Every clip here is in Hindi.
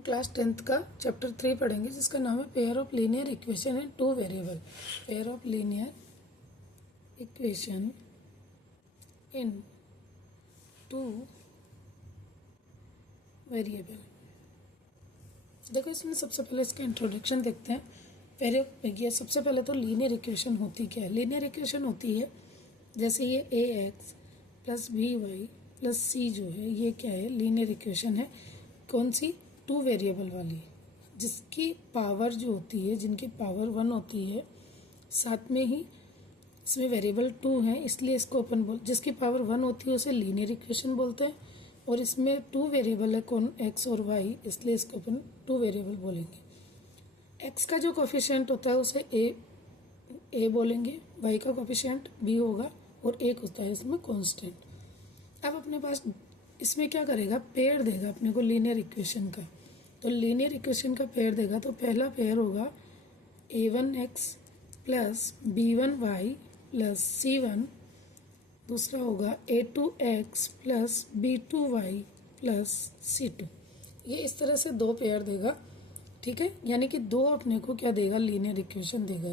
क्लास 10th का चैप्टर 3 पढ़ेंगे जिसका नाम है pair of linear equation in two variable. Pair of linear equation in two variable. देखो इसमें सबसे पहले इसका इंट्रोडक्शन देखते हैं। ये सबसे पहले तो लीनियर इक्वेशन होती क्या है। लीनियर इक्वेशन होती है जैसे ये A X plus B Y plus C जो है ये क्या है, लीनियर इक्वेशन है। कौन सी? टू वेरिएबल वाली, जिसकी पावर जो होती है, जिनकी पावर 1 होती है, साथ में ही इसमें वेरिएबल 2 है, इसलिए इसको जिसकी पावर 1 होती है उसे लीनियर इक्वेशन बोलते हैं। और इसमें 2 वेरिएबल है, कौन? एक्स और वाई, इसलिए इसको अपन 2 वेरिएबल बोलेंगे। एक्स का जो कोफिशिएंट होता है उसे ए बोलेंगे, वाई का कोफिशिएंट बी होगा और एक होता है इसमें कांस्टेंट। अब अपने पास इसमें क्या करेगा, पेयर देगा अपने को लीनियर इक्वेशन का। तो लीनियर इक्वेशन का पेयर देगा तो पहला पेयर होगा a1x plus b1y plus c1, दूसरा होगा a2x plus b2y plus c2। ये इस तरह से 2 पेयर देगा, ठीक है। यानी कि 2 अपने को क्या देगा, लीनियर इक्वेशन देगा।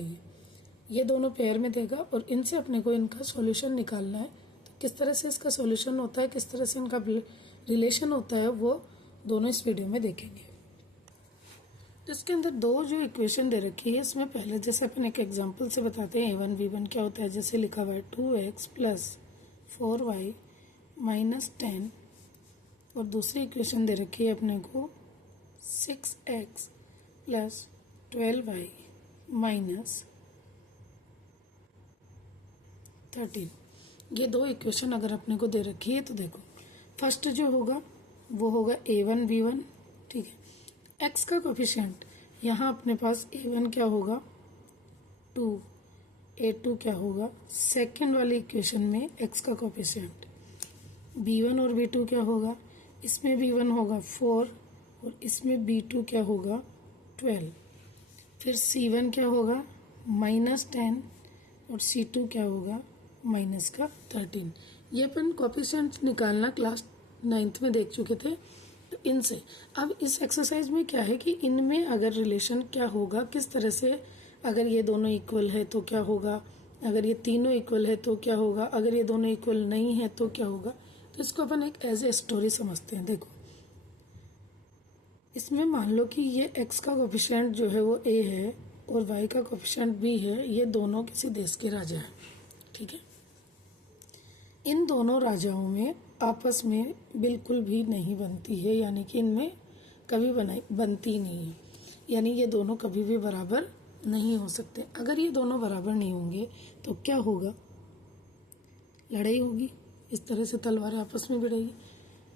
ये दोनों पेयर में देगा और इनसे अपने को इनका सॉल्यूशन निकालना है। तो किस तरह से इसका सॉल्यूशन होता है, किस तरह से इनका रिलेशन होता है, वो दोनों इस वीडियो में देखेंगे। तो इसके अंदर 2 जो इक्वेशन दे रखी है, इसमें पहले जैसे अपन एक एग्जांपल से बताते हैं a1 b1 क्या होता है। जैसे लिखा हुआ है 2x प्लस 4y माइनस 10, और दूसरी इक्वेशन दे रखी है अपने को 6x प्लस 12y माइनस 13। ये 2 इक्वेशन अगर अपने को दे रखी है तो देखो फर्स्ट जो होगा वो होगा a1 b1, ठीक है। x का कोफिशिएंट यहाँ अपने पास a1 क्या होगा 2, a2 क्या होगा, सेकेंड वाली इक्वेशन में x का कोफिशिएंट b1 और b2 क्या होगा, इसमें b1 होगा 4 और इसमें b2 क्या होगा 12। फिर c1 क्या होगा -10 और c2 क्या होगा माइनस का 13। ये अपन कोफिशिएंट निकालना क्लास 9th में देख चुके थे। तो इनसे अब इस एक्सरसाइज में क्या है कि इनमें अगर रिलेशन क्या होगा, किस तरह से, अगर ये दोनों इक्वल है तो क्या होगा, अगर ये तीनों इक्वल है तो क्या होगा, अगर ये दोनों इक्वल नहीं है तो क्या होगा। तो इसको अपन एक एज ए स्टोरी समझते हैं। देखो इसमें मान लो कि ये x का कोफिशिएंट जो है वो a है और y का कोफिशिएंट b है। ये दोनों किसी देश के राजा हैं, ठीक है। इन दोनों राजाओं में आपस में बिल्कुल भी नहीं बनती है, यानी कि इनमें कभी बनती नहीं है, यानी ये दोनों कभी भी बराबर नहीं हो सकते। अगर ये दोनों बराबर नहीं होंगे तो क्या होगा, लड़ाई होगी, इस तरह से तलवारें आपस में भिड़ेगी।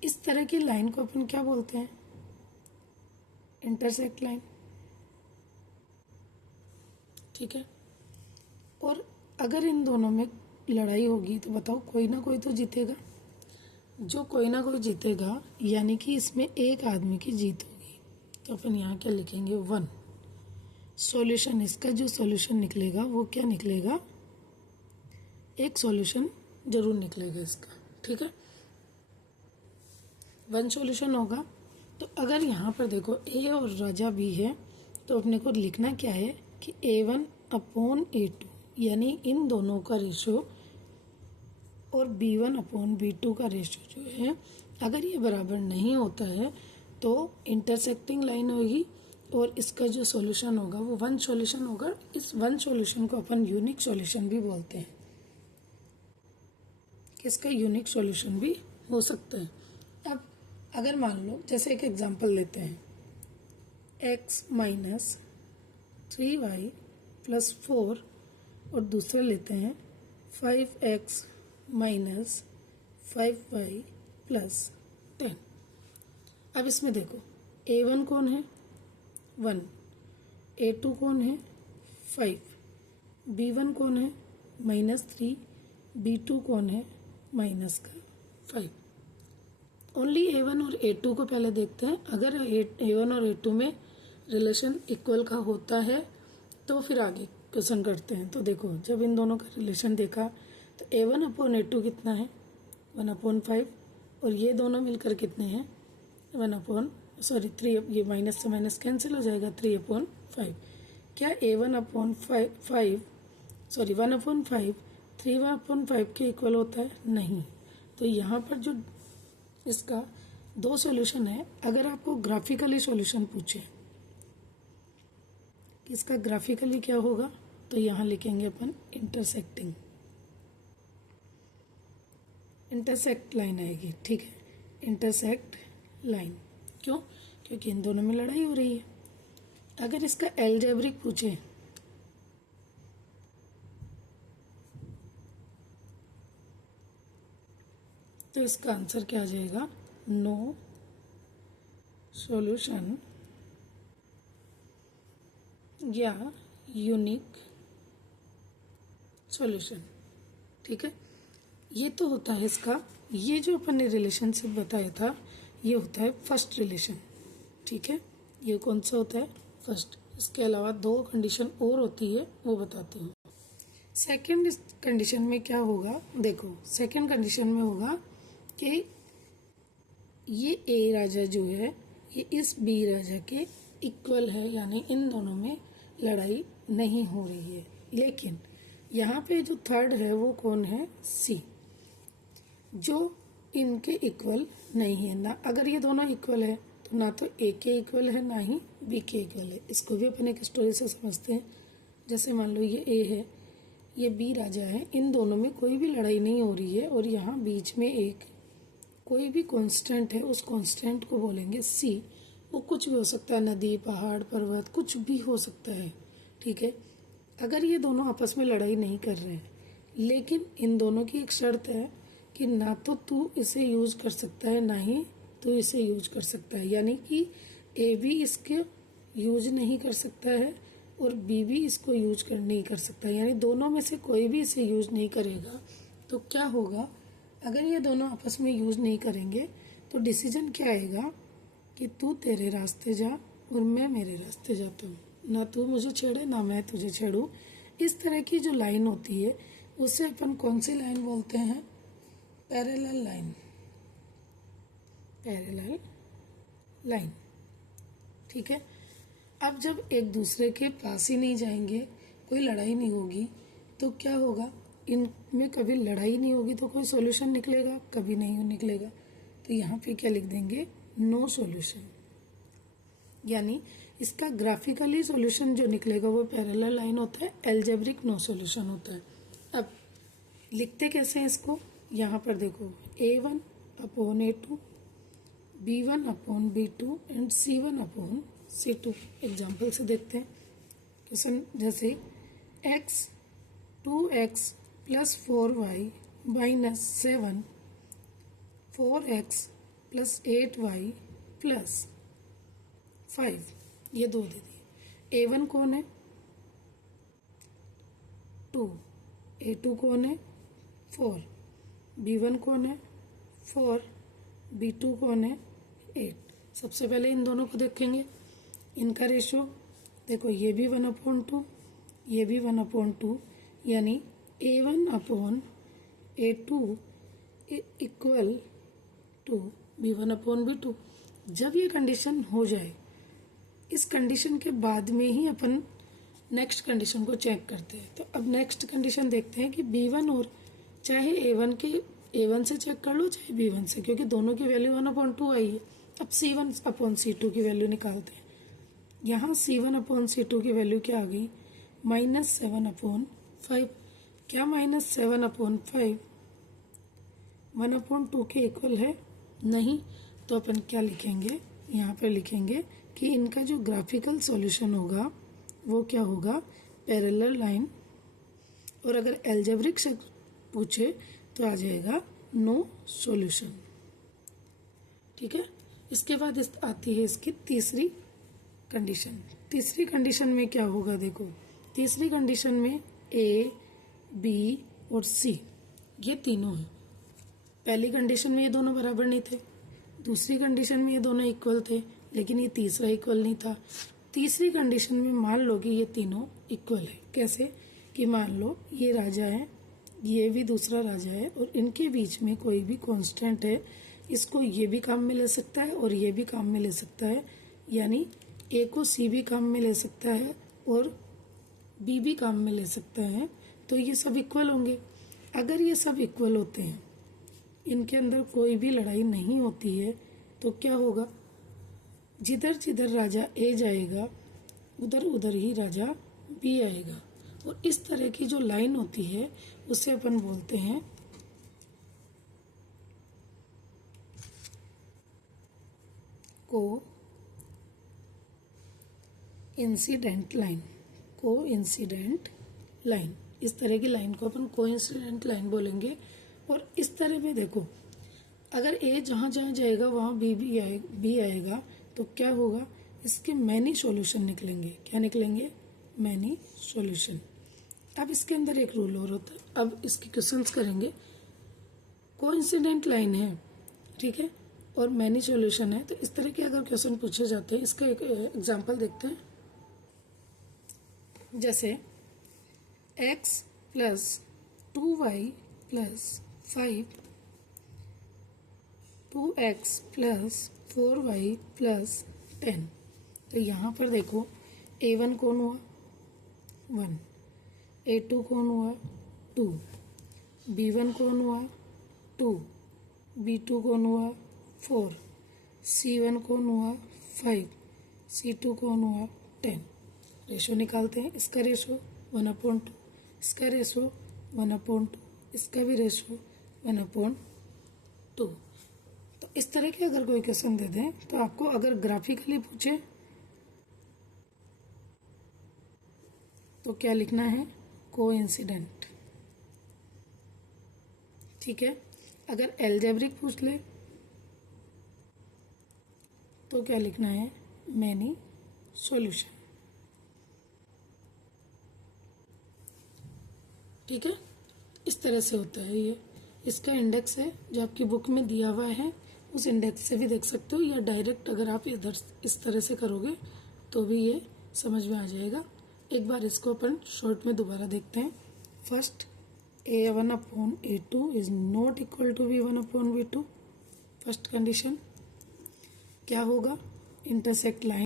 इस तरह की लाइन को अपन क्या बोलते हैं, इंटरसेक्ट लाइन, ठीक है। और अगर इन दोनों में लड़ाई होगी तो बताओ कोई ना कोई तो जीतेगा। जो कोई ना कोई जीतेगा यानी कि इसमें एक आदमी की जीत होगी। तो अपन यहाँ क्या लिखेंगे 1। सॉल्यूशन, इसका जो सॉल्यूशन निकलेगा वो क्या निकलेगा, एक सॉल्यूशन जरूर निकलेगा इसका, ठीक है। 1 सॉल्यूशन होगा। तो अगर यहाँ पर देखो a और राजा b है तो अपने को लिखना क्या है कि a1 अपॉन a2, यानी इन दोनों का रेशो और b1 अपॉन b2 का रेशो जो है, अगर ये बराबर नहीं होता है तो इंटरसेक्टिंग लाइन होगी और इसका जो सॉल्यूशन होगा वो 1 सॉल्यूशन होगा। इस 1 सॉल्यूशन को अपन यूनिक सॉल्यूशन भी बोलते हैं। इसका यूनिक सॉल्यूशन भी हो सकता है। अब अगर मान लो जैसे एक एग्जांपल लेते हैं x माइनस 3y प्लस 4 और दूसरा लेते हैं 5x माइनस 5y प्लस 10। अब इसमें देखो a1 कौन है 1, a2 कौन है 5, b1 कौन है -3, b2 कौन है माइनस का 5। ओनली a1 और a2 को पहले देखते हैं। अगर a1 और a2 में रिलेशन इक्वल का होता है तो फिर आगे क्वेश्चन करते हैं। तो देखो जब इन दोनों का रिलेशन देखा तो a1 अपॉन a2 कितना है 1/5 और ये दोनों मिलकर कितने हैं 1/, सॉरी 3, ये माइनस से माइनस कैंसिल हो जाएगा, 3/5। क्या A1/5 सॉरी 1/5 3/5 के इक्वल होता है? नहीं। तो यहाँ पर जो इसका दो सॉल्यूशन है, अगर आपको ग्राफिकली सॉल्यूशन पूछे कि इसका ग्राफिकली क्या होगा, तो यहाँ लिखेंगे अपन इंटरसेक्टिंग, इंटरसेक्ट लाइन आएगी, ठीक है, इंटरसेक्ट लाइन। क्यों? क्योंकि इन दोनों में लड़ाई हो रही है। अगर इसका एल्जेब्रिक पूछे तो इसका आंसर क्या आ जाएगा? नो सॉल्यूशन या यूनिक सॉल्यूशन। ठीक है, ये तो होता है इसका, ये जो अपन ने रिलेशनशिप बताया था ये होता है फर्स्ट रिलेशन। ठीक है, ये कौन सा होता है? फर्स्ट। इसके अलावा दो कंडीशन और होती है, वो बताती हूँ। सेकंड कंडीशन में क्या होगा? देखो, सेकंड कंडीशन में होगा कि ये ए राजा जो है ये इस बी राजा के इक्वल है, यानी इन दोनों में लड़ाई नहीं हो रही है। लेकिन यहाँ पे जो थर्ड है वो कौन है? सी, जो इनके इक्वल नहीं है ना। अगर ये दोनों इक्वल है तो ना तो ए के इक्वल है ना ही बी के इक्वल है। इसको भी अपन एक स्टोरी से समझते हैं। जैसे मान लो ये ए है, ये बी राजा है, इन दोनों में कोई भी लड़ाई नहीं हो रही है और यहाँ बीच में एक कोई भी कांस्टेंट है, उस कांस्टेंट को बोलेंगे सी। वो कुछ भी हो सकता है, नदी, पहाड़, पर्वत, कुछ भी हो सकता है। ठीक है, अगर ये दोनों आपस में लड़ाई नहीं कर रहे हैं, लेकिन इन दोनों की एक शर्त है कि ना तो तू इसे यूज कर सकता है ना ही तू इसे यूज कर सकता है, यानी कि ए भी इसके यूज नहीं कर सकता है और बी भी इसको यूज कर नहीं कर सकता, यानी दोनों में से कोई भी इसे यूज नहीं करेगा। तो क्या होगा? अगर ये दोनों आपस में यूज नहीं करेंगे तो डिसीजन क्या आएगा कि तू तेरे रास्ते जा और मैं मेरे रास्ते जाता हूँ, ना तू मुझे छेड़े ना मैं तुझे छेड़ूं। इस तरह की जो लाइन होती है उसे अपन कौन सी लाइन बोलते हैं? Parallel line, parallel line. ठीक है, अब जब एक दूसरे के पास ही नहीं जाएंगे, कोई लड़ाई नहीं होगी, तो क्या होगा? इनमें कभी लड़ाई नहीं होगी तो कोई सॉल्यूशन निकलेगा? कभी नहीं निकलेगा। तो यहाँ पे क्या लिख देंगे? No solution. यानी इसका ग्राफिकली सॉल्यूशन जो निकलेगा वो पैरेलल लाइन होता है, एल्जेब्रिक नो सॉल्यूशन होता है। अब लिखते कैसे हैं इसको? यहाँ पर देखो, A1/A2, B1/B2 and C1/C2। Example से देखते हैं क्वेश्चन। जैसे x 2x + 4y - 7 4x + 8y + 5, ये दो दे दिए। A1 कौन है? 2, A2 कौन है? 4, B1 कौन है? 4, B2 कौन है? 8। सबसे पहले इन दोनों को देखेंगे, इनका रेशो देखो, ये भी 1/2, ये भी 1/2, यानी A1/A2 इक्वल टू B1/B2। जब ये कंडीशन हो जाए, इस कंडीशन के बाद में ही अपन नेक्स्ट कंडीशन को चेक करते हैं। तो अब नेक्स्ट कंडीशन देखते हैं कि B1 और चाहे A1 से चेक कर लो चाहे B1 से, क्योंकि दोनों की वैल्यू 1/2 आई है। अब C1/C2 की वैल्यू निकालते हैं। यहाँ C1/C2 की वैल्यू क्या आ गई? -7/5। क्या -7/5 1/2 के इक्वल है? नहीं। तो अपन क्या लिखेंगे? यहाँ पर लिखेंगे कि इनका जो ग्राफिकल सॉल्यूशन होगा वो क्या होगा? Parallel line. और अगर एल्जेब्रिक से पूछे तो आ जाएगा नो सॉल्यूशन। ठीक है, इसके बाद आती है इसकी तीसरी कंडीशन। तीसरी कंडीशन में क्या होगा? देखो, तीसरी कंडीशन में A, B और C ये तीनों हैं। पहली कंडीशन में ये दोनों बराबर नहीं थे, दूसरी कंडीशन में ये दोनों इक्वल थे, लेकिन ये तीसरा इक्वल नहीं था। तीसरी कंडीशन में मान लो कि ये तीनों इक्वल है। कैसे? कि मान लो ये राजा है, ये भी दूसरा राजा है और इनके बीच में कोई भी कांस्टेंट है इसको ये भी काम में ले सकता है और ये भी काम में ले सकता है, यानी ए को सी भी काम में ले सकता है और बी भी काम में ले सकता है, तो ये सब इक्वल होंगे। अगर ये सब इक्वल होते हैं, इनके अंदर कोई भी लड़ाई नहीं होती है, तो क्या होगा, जिधर जिधर राजा ए जाएगा उधर उधर ही राजा बी आएगा। और इस तरह की जो लाइन होती है उसे अपन बोलते हैं को इंसिडेंट लाइन। को इंसिडेंट लाइन, इस तरह की लाइन को अपन को इंसिडेंट लाइन बोलेंगे। और इस तरह में देखो, अगर ए जहाँ जहाँ जाएगा वहाँ बी आएगा, तो क्या होगा, इसके मैनी सॉल्यूशन निकलेंगे। क्या निकलेंगे, मैनी सॉल्यूशन। अब इसके अंदर एक रूल और होता है, अब इसके क्वेश्चंस करेंगे। कोइंसिडेंट लाइन है, ठीक है, और मैनी सॉल्यूशन है, तो इस तरह के अगर क्वेश्चन पूछे जाते हैं, इसका एक एग्जांपल देखते हैं। जैसे x plus 2y plus 5, 2x plus 4y plus 10। तो यहाँ पर देखो, a1 कौन हुआ 1, a2 कौन हुआ 2, b1 कौन हुआ 2, b2 कौन हुआ 4, c1 कौन हुआ 5, c2 कौन हुआ 10। रेशो निकालते हैं। इसका रेशो 1/2, इसका रेशो 1/2, इसका भी रेशो 1/2। तो इस तरह के अगर कोई क्वेश्चन दे दें, तो आपको अगर ग्राफिकली पूछे तो क्या लिखना है, कोइंसिडेंट, ठीक है। अगर एल्जेब्रिक पूछ ले तो क्या लिखना है, मैनी सॉल्यूशन, ठीक है। इस तरह से होता है ये। इसका इंडेक्स है जो आपकी बुक में दिया हुआ है, उस इंडेक्स से भी देख सकते हो, या डायरेक्ट अगर आप इधर इस तरह से करोगे तो भी ये समझ में आ जाएगा। एक बार इसको अपन शॉर्ट में दोबारा देखते हैं। First, a1/a2 is not equal to b1/b2। First condition क्या होगा, इंटरसेक्ट लाइन